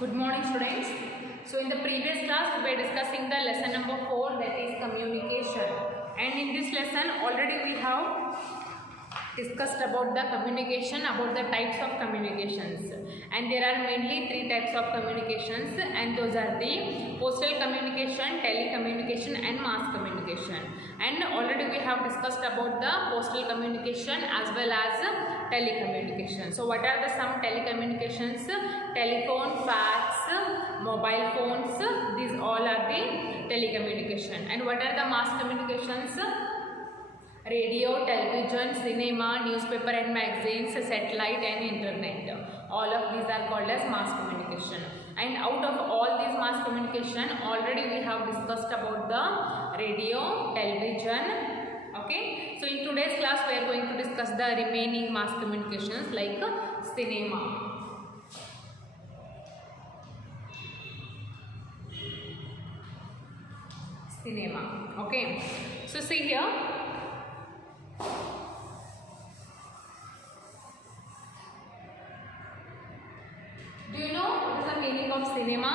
Good morning, students. So in the previous class we were discussing the lesson number 4, that is communication, and in this lesson already we have discussed about the communication, about the types of communications, and there are mainly 3 types of communications, and those are the postal communication, telecommunication and mass communication. And already we have discussed about the postal communication as well as telecommunication. So what are the some telecommunications? Telephone, fax, mobile phones, these all are the telecommunication. And what are the mass communications? Radio, television, cinema, newspaper and magazines, satellite and internet. All of these are called as mass communication. And out of all these mass communication, already we have discussed about the radio, television. Okay, so in today's class we are going to discuss the remaining mass communications like cinema. Cinema. Okay, so see here. Do you know what is the meaning of cinema?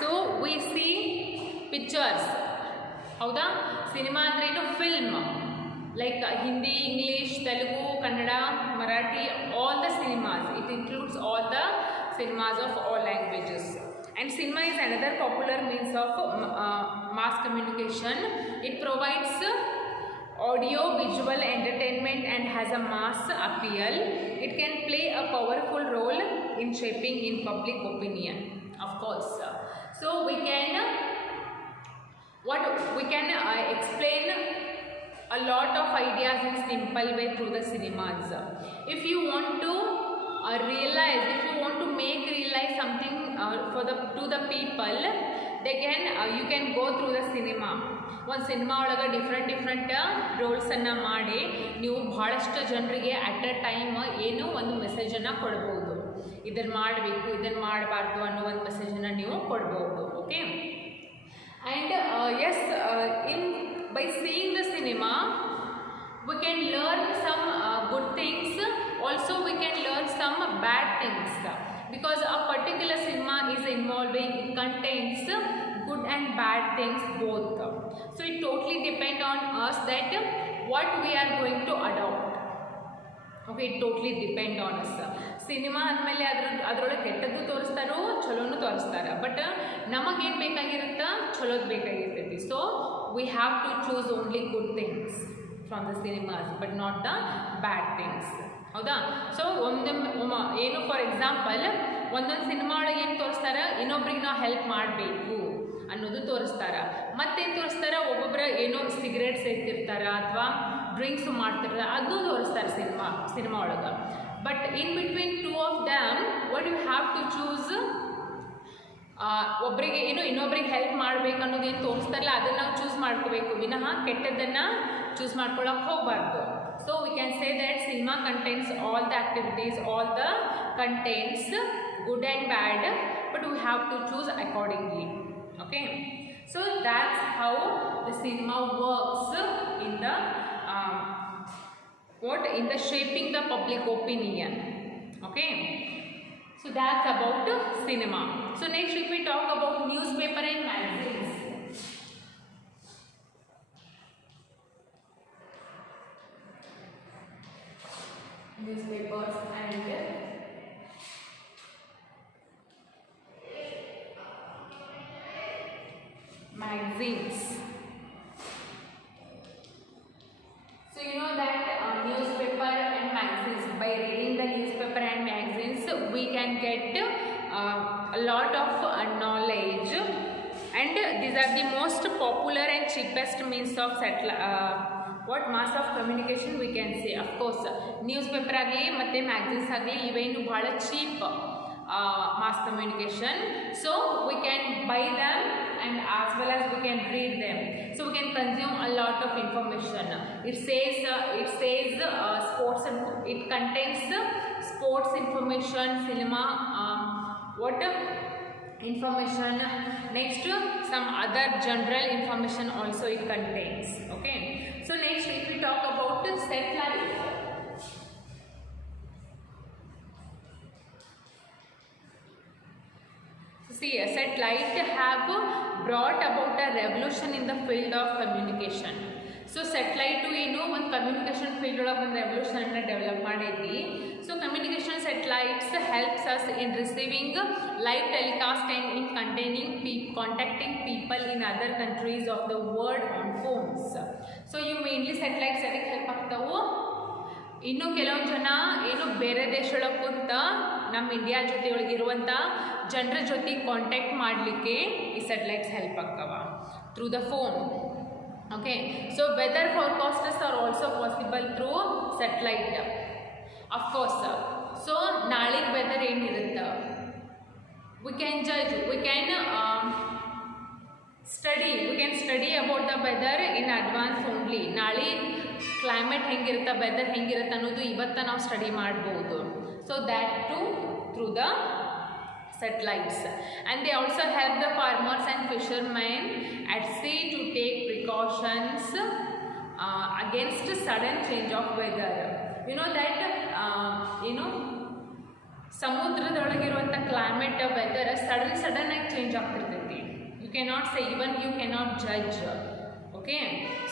So we see pictures. Howda? Cinema andre eno film. Like Hindi, English, Telugu, Kannada, Marathi, all the cinemas. It includes all the cinemas of all languages. And cinema is another popular means of mass communication. It provides audio visual entertainment and has a mass appeal. It can play a powerful role in shaping in public opinion, of course. So we can explain a lot of ideas in simple way through the cinemas. If you want to realize, if you want to make realize something to the people, they can you can go through the cinema. ಒಂದು cinema ಒಳಗೆ different ರೋಲ್ಸನ್ನು ಮಾಡಿ ನೀವು ಭಾಳಷ್ಟು ಜನರಿಗೆ at a time ಏನೋ ಒಂದು ಮೆಸೇಜನ್ನು ಕೊಡ್ಬೋದು. ಇದನ್ನು ಮಾಡಬೇಕು, ಇದನ್ನು ಮಾಡಬಾರ್ದು ಅನ್ನೋ ಒಂದು ಮೆಸೇಜನ್ನು ನೀವು ಕೊಡ್ಬೋದು. Okay, and yes, by seeing the cinema we can learn some good things, also we can learn some bad things, because a particular cinema is involving, it contains good and bad things both. So it totally depends on us that what we are going to adopt. Okay, it totally depends on us. Cinema ಅಂದಮೇಲೆ ಅದರೊಳಗೆ ಕೆಟ್ಟದ್ದು ತೋರಿಸ್ತಾರೋ ಚಲೋನು ತೋರಿಸ್ತಾರೆ, but ನಮಗೇನು ಬೇಕಾಗಿರುತ್ತಾ ಚಲೋದು ಬೇಕಾಗಿರ್ತೈತಿ. So we have to choose only good things from the cinemas but not the bad things. ಹೌದಾ? ಸೊ ಏನು ಫಾರ್ ಎಕ್ಸಾಂಪಲ್ ಒಂದೊಂದು ಸಿನಿಮಾ ಒಳಗೆ ಏನು ತೋರಿಸ್ತಾರೆ, ಇನ್ನೊಬ್ರಿಗೆ ನಾವು ಹೆಲ್ಪ್ ಮಾಡಬೇಕು ಅನ್ನೋದು ತೋರಿಸ್ತಾರೆ. ಮತ್ತೇನು ತೋರಿಸ್ತಾರೆ, ಒಬ್ಬೊಬ್ಬರ ಏನೋ ಸಿಗರೇಟ್ ಸೇರ್ತಿರ್ತಾರೆ ಅಥವಾ ಡ್ರಿಂಕ್ಸ್ ಮಾಡ್ತಿರ್ತಾರೆ, ಅದನ್ನೂ ತೋರಿಸ್ತಾರೆ ಸಿನಿಮಾ ಒಳಗೆ. But in between two of them what you have to choose, ಒಬ್ಬರಿಗೆ ಏನೋ ಇನ್ನೊಬ್ರಿಗೆ ಹೆಲ್ಪ್ ಮಾಡಬೇಕು ಅನ್ನೋದು ಏನು ತೋರಿಸ್ತಾರಲ್ಲ ಅದನ್ನು ನಾವು ಚೂಸ್ ಮಾಡ್ಕೋಬೇಕು, ವಿನಃ ಕೆಟ್ಟದ್ದನ್ನು ಚೂಸ್ ಮಾಡ್ಕೊಳ್ಳೋಕೆ ಹೋಗಬಾರ್ದು. So we can say that cinema contains all the activities, all the contains good and bad, but we have to choose accordingly. Okay, so that's how the cinema works in the in the shaping the public opinion. Okay, so that's about cinema. So next, if we talk about newspaper and magazines. Newspapers and magazines. So you know that newspaper and magazines, by reading the newspaper and magazines we can get a lot of knowledge, and these are the most popular and cheapest means of mass of communication we can say. Of course newspaper agli matte magazines agli iವೇನು ಬಹಳ cheap mass communication, so we can buy them and as well as we can read them, so we can consume a lot of information. It says sports, it contains sports information, cinema information, next some other general information also it contains. Okay, so next if we talk about satellite. See, a satellite have brought about a revolution in the field of communication. So satellite ಏನು ಒಂದು communication field ಒಳಗೆ ಒಂದು ರೆವಲ್ಯೂಷನ್ನ develop ಮಾಡೈತಿ. So communication satellites helps us in receiving live telecast and in contacting people in other countries of the world on phones. So ಇವು mainly satellites ಅದಕ್ಕೆ help ಆಗ್ತಾವು. ಇನ್ನು ಕೆಲವೊಂದು ಜನ ಏನು ಬೇರೆ ದೇಶದೊಳಗೆ ಕುಂತ ನಮ್ಮ ಇಂಡಿಯಾ ಜೊತೆ ಒಳಗಿರುವಂಥ ಜನರ ಜೊತೆ ಕಾಂಟ್ಯಾಕ್ಟ್ ಮಾಡಲಿಕ್ಕೆ ಈ ಸೆಟಲೈಟ್ಸ್ ಹೆಲ್ಪ್ ಆಗ್ತಾವ through the phone. Okay, so weather forecasters are also possible through satellite, of course. So ನಾಳೆಗೆ ವೆದರ್ ಏನಿರುತ್ತೆ, we can judge, we can study about the weather in advance only. ನಾಳೆ climate ಹೆಂಗಿರುತ್ತೆ, weather ಹೆಂಗಿರುತ್ತೆ ಅನ್ನೋದು ಇವತ್ತು ನಾವು study ಮಾಡ್ಬೋದು. So that too through the satellites. And they also help the farmers and fishermen at sea to take precautions against sudden change of weather. You know that ಸಮುದ್ರದೊಳಗಿರುವಂಥ climate weather sudden ಆಗಿ change ಆಗ್ತಿರ್ತೈತಿ. You cannot say, even you cannot judge. Okay,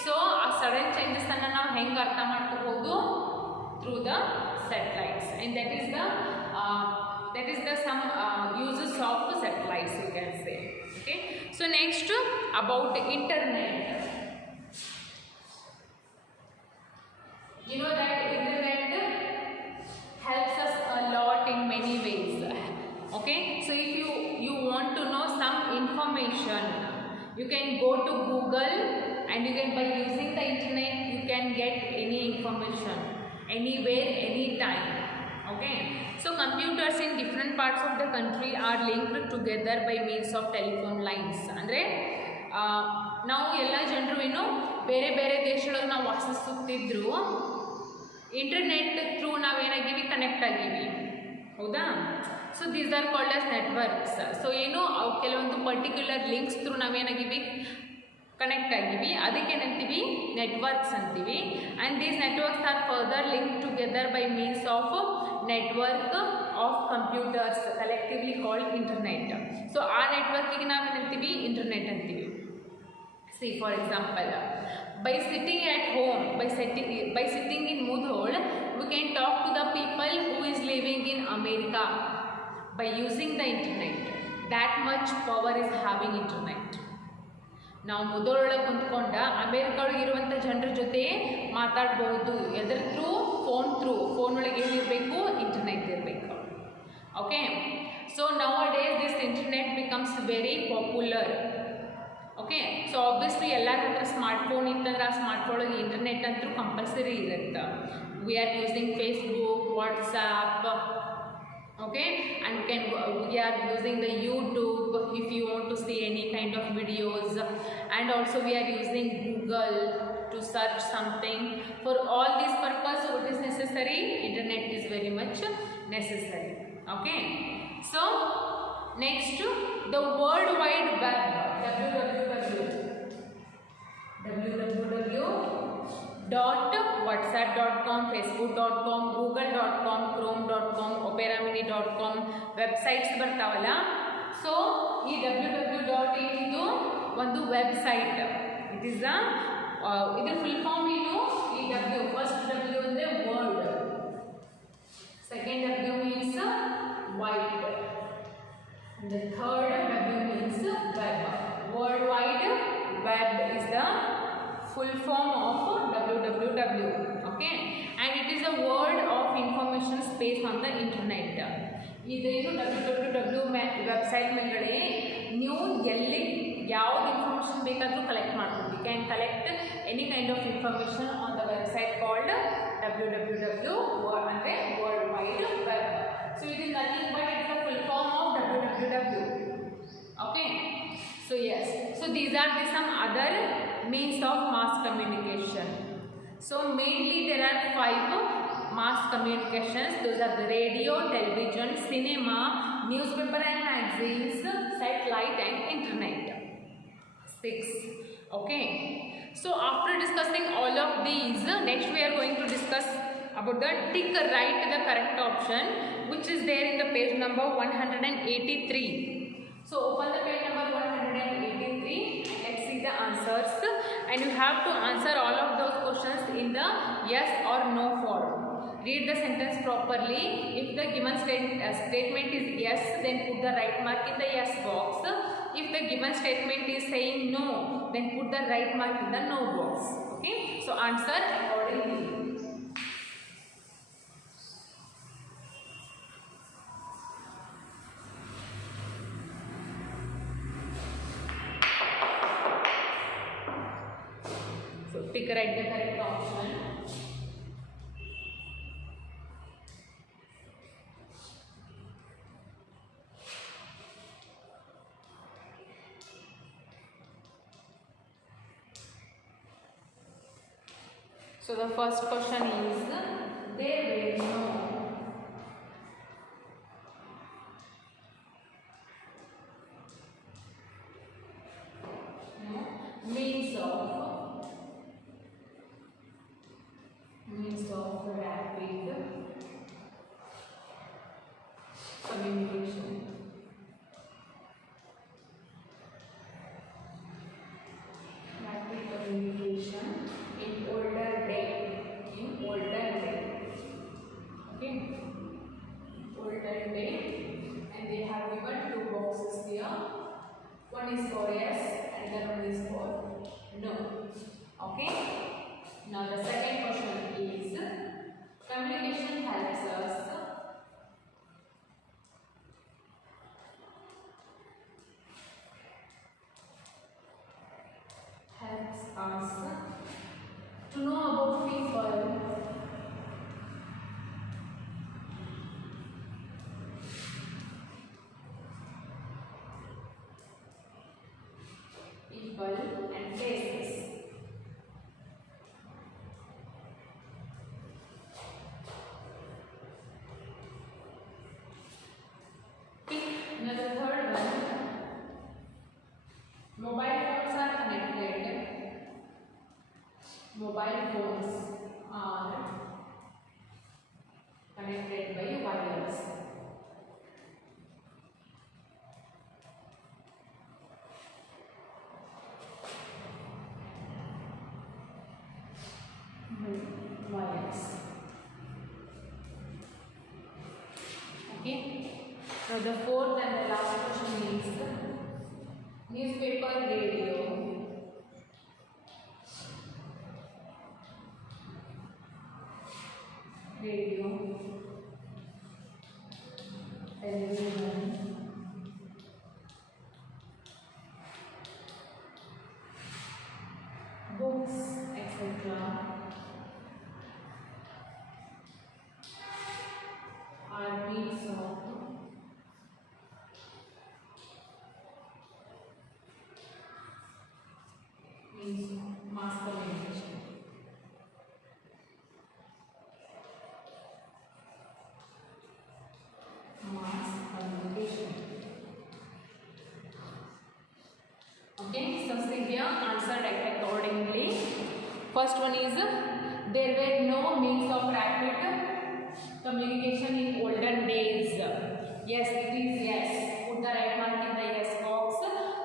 so ಆ sudden ಚೇಂಜಸನ್ನು ನಾವು ಹೆಂಗೆ ಅರ್ಥ ಮಾಡ್ಕೋಬೋದು through the satellites. And that is the some uses of satellites, you can say. Okay, so next about internet. You know that internet helps us a lot in many ways. Okay, so if you want to know some information, you can go to Google, and you can, by using the internet, you can get any information anywhere, anytime. Okay, so computers in different parts of the country are linked together by means of telephone lines. ಅಂದರೆ ನಾವು ಎಲ್ಲ ಜನರು ಏನು ಬೇರೆ ಬೇರೆ ದೇಶದೊಳಗೆ ನಾವು ವಾಸಿಸುತ್ತಿದ್ರು, ಇಂಟರ್ನೆಟ್ ಥ್ರೂ ನಾವೇನಾಗಿವಿ ಕನೆಕ್ಟ್ ಆಗಿವಿ, ಹೌದಾ? So these are called as networks. So ಏನು ಅವು ಕೆಲವೊಂದು ಪರ್ಟಿಕ್ಯುಲರ್ ಲಿಂಕ್ಸ್ ಥ್ರೂ ನಾವೇನಾಗಿವಿ ಕನೆಕ್ಟ್ ಆಗಿವಿ, ಅದಕ್ಕೇನಂತೀವಿ ನೆಟ್ವರ್ಕ್ಸ್ ಅಂತೀವಿ. And these networks are further link together by means of network of computers collectively called internet. So ಆ ನೆಟ್ವರ್ಕಿಗೆ ನಾವೇನಂತೀವಿ ಇಂಟರ್ನೆಟ್ ಅಂತೀವಿ. See for example, by sitting at home, by sitting in Mudhol, we can talk to the people who is living in America by using the internet. That much power is having internet. ನಾವು ಮುದೋಳೊಳಗೆ ಕುಂತ್ಕೊಂಡ America ಒಳಗಿರುವಂಥ ಜನರ ಜೊತೆ ಮಾತಾಡ್ಬೋದು. ಎದ್ರ phone ಒಳಗೆ ಏನಿರಬೇಕು, internet ಇರಬೇಕು. Okay, so now a days this internet becomes very popular. Okay, so obviously ಎಲ್ಲರ ಹತ್ರ ಸ್ಮಾರ್ಟ್ಫೋನ್ ಇತ್ತಂದ್ರೆ ಆ ಸ್ಮಾರ್ಟ್ಫೋನ್ ಒಳಗೆ ಇಂಟರ್ನೆಟ್ ಅಂತೂ ಕಂಪಲ್ಸರಿ ಇರುತ್ತೆ. We are using Facebook, WhatsApp, okay, and we are using the YouTube if you want to see any kind of videos, and also we are using Google to search something. For all these purpose, what is necessary? Internet is very much necessary. Okay, so next, the World Wide Web, www.whatsapp.com, facebook.com, google.com, chrome.com, operamini.com websites ಬರ್ತಾವಲ್ಲ. So ಈ www ಇದು ಒಂದು website. It is ಇದ್ರ full form ಏನು? ಈ W, first W ಅಂದರೆ world, second W means wide, and the third W means web. World Wide Web is the full form of www. Okay, and it is a word of information space on the internet. ಇದೇನು www website ಮೇಲ್ಗಡೆ ನೀವು ಎಲ್ಲಿ ಯಾವ್ದು information ಬೇಕಾದರೂ collect ಮಾಡ್ಬೋದು. You can collect any kind of information on the website called www ಅಂದರೆ world wide web. So it is nothing but it is a full form of www. Okay, so yes, so these are some other means of mass communication. So mainly there are 5 mass communications. Those are the radio, television, cinema, newspaper and magazines, satellite and internet. 6. Okay, so after discussing all of these, next we are going to discuss about the tick right the correct option, which is there in the page number 183. So open the page number 183 and let's see the answers. And you have to answer all of those questions in the yes or no form. Read the sentence properly. If the given statement is yes, then put the right mark in the yes box. If the given statement is saying no, then put the right mark in the no box. Okay, so answer accordingly. So tick right the correct option. So the first question is, there were no means of rapid communication. Rapid communication in older day. Okay, older day, and they have given two boxes here. One is for yes and the one is for no. Okay. Now the second question is, communication helps us to know about people. And places. Now the third one, mobile phones are connected. Mobile phones are connected by wires. Wires. Okay. Now the fourth and the last question is newspaper, radio. Television, books, etc. are means of mass communication. Okay, so Sylvia answered accordingly. First one is, there were no means of rapid communication in olden days. Yes, it is yes. Put the right mark in the yes box,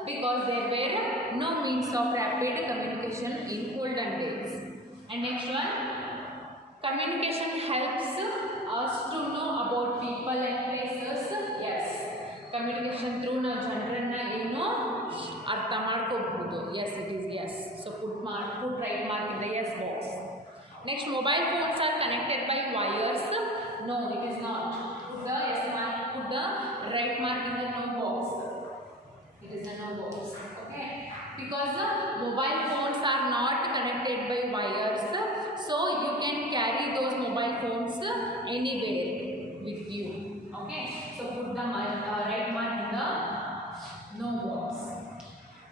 because there were no means of rapid communication in olden days. And next one, communication helps us to know about people and places. Yes, communication through ನಾವು ಜನರನ್ನ ಏನು ಅರ್ಥ ಮಾಡ್ಕೋಬಹುದು. Yes, it is yes. So put right mark in the yes box. Next, mobile phones are connected by wires. No, it is not. Put the yes mark. Put the right mark in the no box. It is a no box. Okay, because the mobile phones are not connected by wires, so you can carry those mobile phones anywhere with you. Okay, so put the right mark in the no box.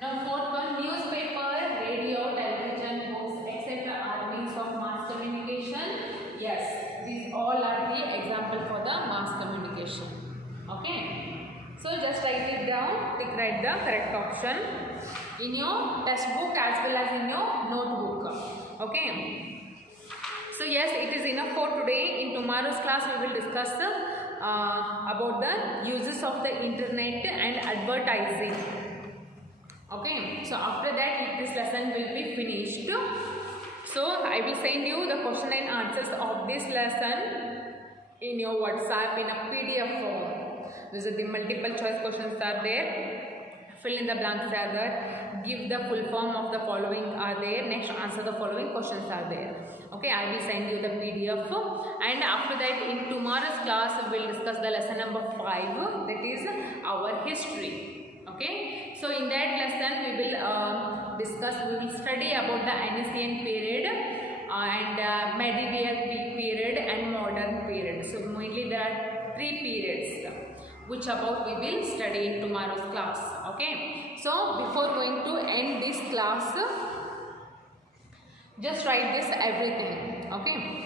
Now fourth one, newspaper, radio, television, books, etc. are means of mass communication. Yes, these all are the example for the mass communication. Okay, so just write it down, write the correct option in your textbook as well as in your notebook. Okay, so yes, it is enough for today. In tomorrow's class we will discuss about the uses of the internet and advertising. Okay, so after that this lesson will be finished. So I will send you the question and answers of this lesson in your WhatsApp in a PDF form. The multiple choice questions are there. Fill in the blanks are there. Give the full form of the following are there. Next, answer the following questions are there. Okay, I will send you the PDF. And after that, in tomorrow's class, we will discuss the lesson number 5. That is our history. Okay, so in that lesson, we will study about the ancient period and medieval period and modern period. So mainly there are 3 periods which about we will study in tomorrow's class. Okay, so before going to end this class, just write this everything. Okay.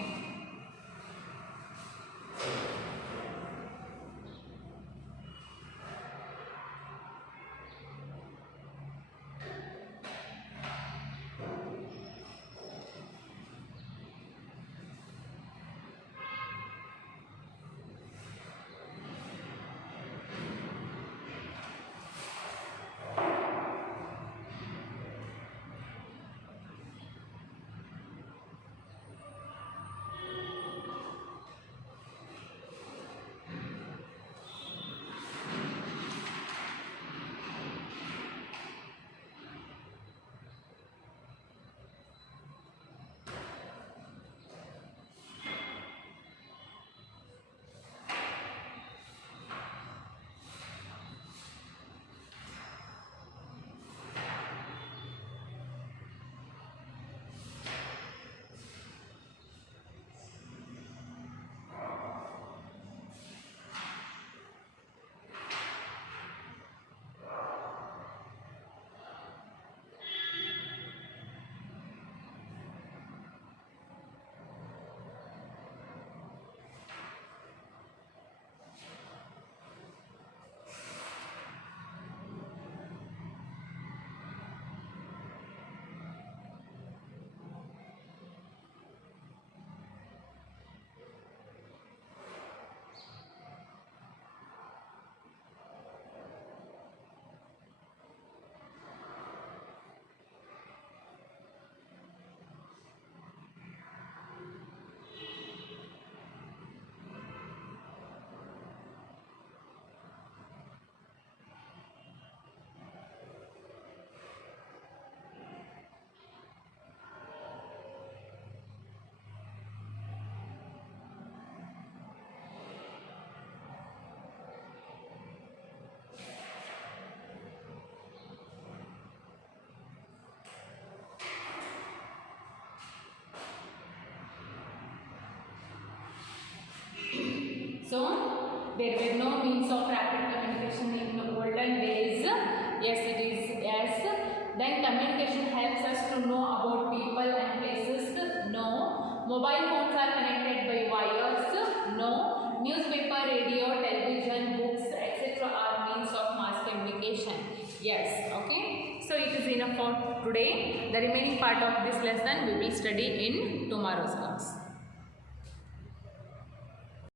So, there were no means of rapid communication in the olden days. Yes, it is. Yes. Then communication helps us to know about people and places. No. Mobile phones are connected by wires. No. Newspaper, radio, television, books, etc. are means of mass communication. Yes. Okay. So, it is enough for today. The remaining part of this lesson we will study in tomorrow's class.